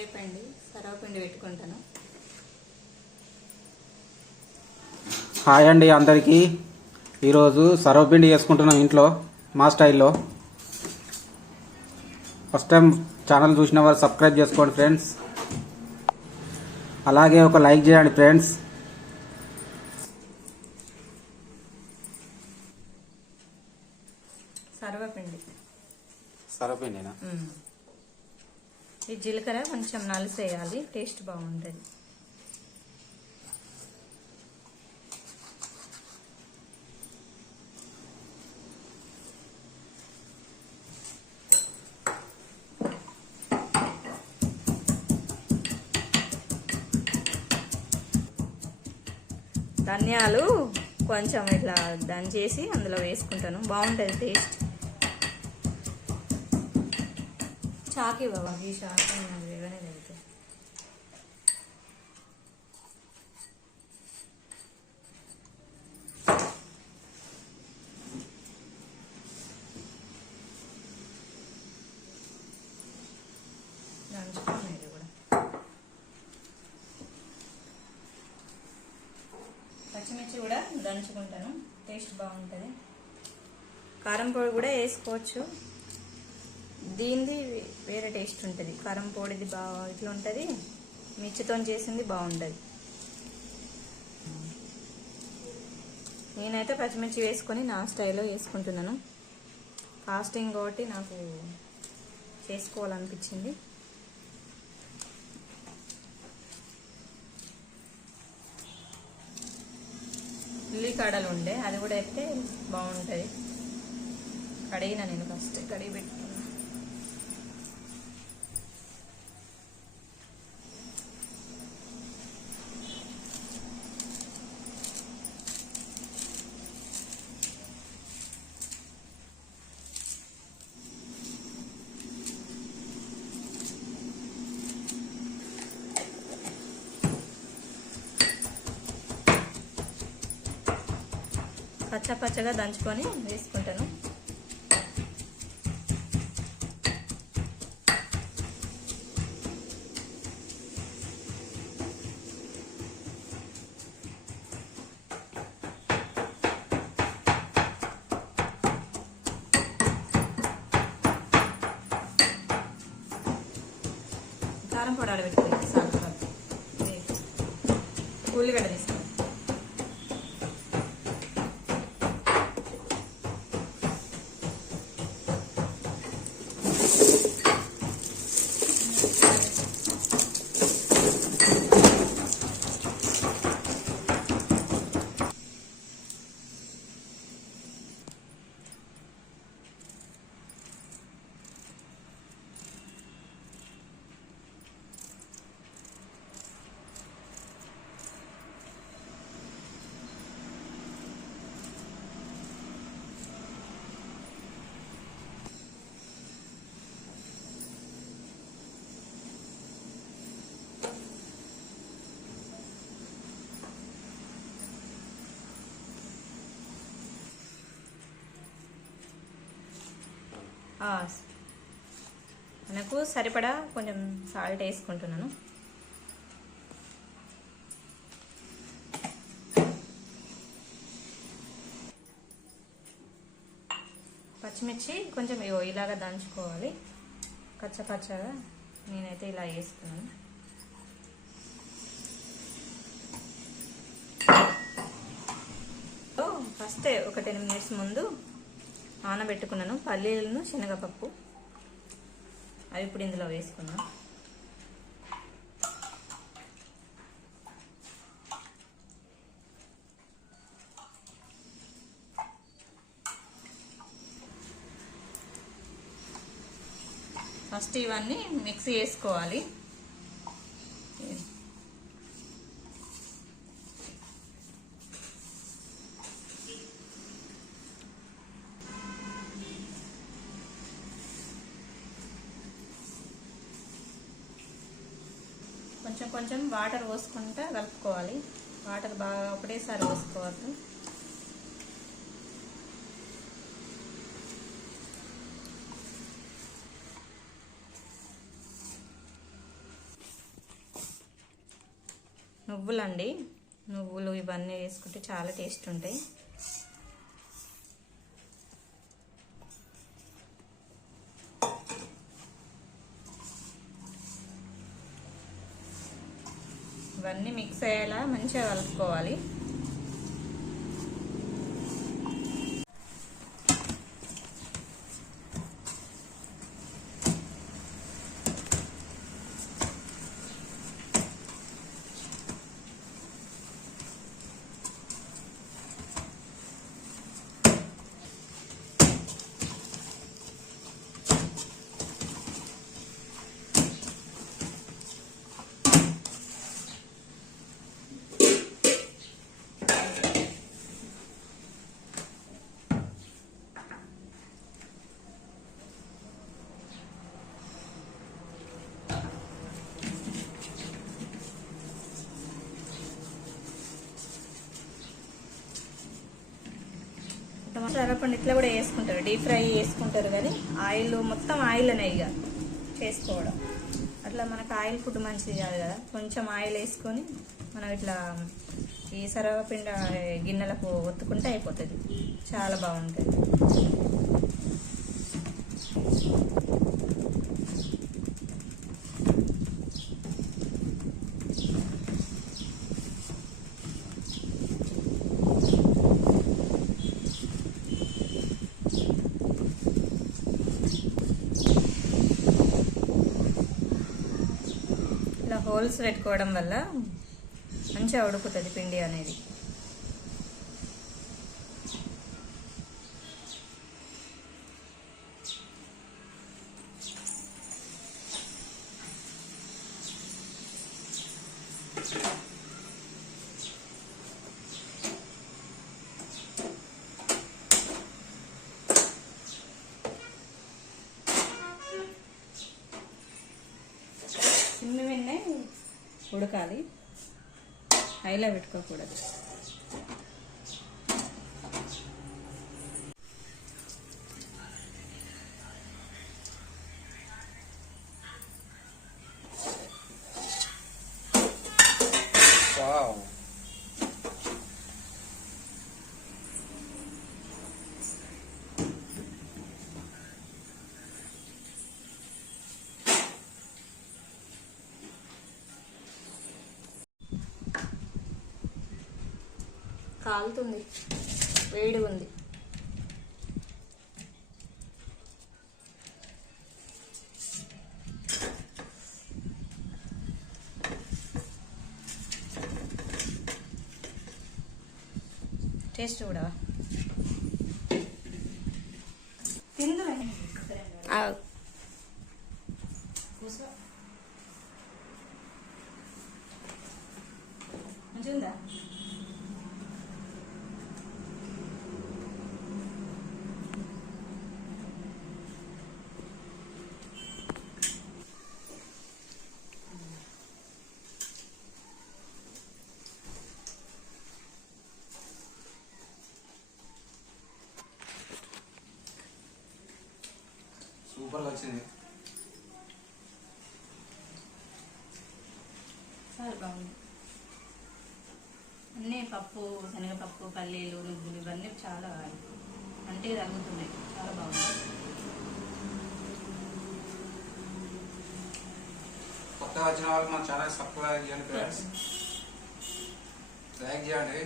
అయిపోయింది సరవపిండి పెట్టుకుంటాను. హాయ్ అండి అందరికీ. ఈరోజు సరవపిండి చేసుకుంటున్నాం ఇంట్లో మా స్టైల్లో. ఫస్ట్ టైం ఛానల్ చూసిన వారు సబ్స్క్రైబ్ చేసుకోండి ఫ్రెండ్స్. అలాగే ఒక లైక్ చేయండి ఫ్రెండ్స్. ఈ జీలకర్ర కొంచెం నలిసేయాలి. టేస్ట్ బాగుంటుంది. ధనియాలు కొంచెం ఇట్లా దంచేసి అందులో వేసుకుంటాను. బాగుంటుంది టేస్ట్. చాకి బాబా ఈ చాకి వేగనే తెలుగుతుంది కూడా. పచ్చిమిర్చి కూడా దంచుకుంటాను టేస్ట్ బాగుంటుంది. కారం పొడి కూడా వేసుకోవచ్చు. దీనిది వేరే టేస్ట్ ఉంటుంది. కారం పొడిది బాగా ఇట్లా ఉంటుంది. మిర్చితో చేసింది బాగుంటుంది నేనైతే పచ్చిమిర్చి వేసుకొని నా స్టైల్లో వేసుకుంటున్నాను. ఫాస్టింగ్ కాబట్టి నాకు చేసుకోవాలనిపించింది. ఉల్లికాడలు ఉండే అది కూడా అయితే బాగుంటుంది. కడిగిన నేను ఫస్ట్ కడిగి పెట్టుకున్నాను పచ్చ పచ్చగా దంచుకొని వేసుకుంటాను. కారం పొడాలు పెట్టుకుంటాను సాగు ఉల్లిగడ్డ తీసుకుంటాను మనకు సరిపడా కొంచెం సాల్ట్ వేసుకుంటున్నాను. పచ్చిమిర్చి కొంచెం ఇలాగా దంచుకోవాలి. కచ్చ పచ్చగా నేనైతే ఇలా వేసుకున్నాను. ఫస్ట్ ఒక టెన్ మినిట్స్ ముందు నానబెట్టుకున్నాను పల్లీలను శనగపప్పు. అవి ఇప్పుడు ఇందులో వేసుకున్నాం ఫస్ట్ ఇవన్నీ మిక్స్ చేసుకోవాలి కొంచెం కొంచెం వాటర్ పోసుకుంటా కలుపుకోవాలి. వాటర్ బాగా ఒకటేసారి పోసుకోవద్దు. నువ్వులండి. నువ్వులు ఇవన్నీ వేసుకుంటే చాలా టేస్ట్ ఉంటాయి. ఇవన్నీ మిక్స్ అయ్యేలా మంచిగా కలుపుకోవాలి. సరపండి ఇట్లా కూడా వేసుకుంటారు. డీప్ ఫ్రై వేసుకుంటారు కానీ ఆయిల్ మొత్తం ఆయిల్ అనే ఇక చేసుకోవడం. అట్లా మనకు ఆయిల్ ఫుడ్ మంచిది కాదు కదా. కొంచెం ఆయిల్ వేసుకొని మనం ఇట్లా ఈ సరవపిండ గిన్నెలకు ఒత్తుకుంటే అయిపోతుంది. చాలా బాగుంటుంది. ఇలా హోల్స్ పెట్టుకోవడం వల్ల మంచిగా ఉడుకుతుంది పిండి అనేది. ఉడకాలి. హైలో పెట్టుకోకూడదు. కాలుతుంది. వేడి ఉంది. టేస్ట్ కూడా తిందు మంచిగా సూపర్గా వచ్చింది చాలా బాగుంది అన్నీ పప్పు శనగపప్పు పల్లీలు నువ్వులు ఇవన్నీ చాలా అంటే తగ్గుతున్నాయి. చాలా బాగుంది కొత్తగా వచ్చిన వాళ్ళకి మనం చాలా సబ్స్క్రైబ్ చేయండి ఫ్రెండ్స్ లైక్ చేయండి.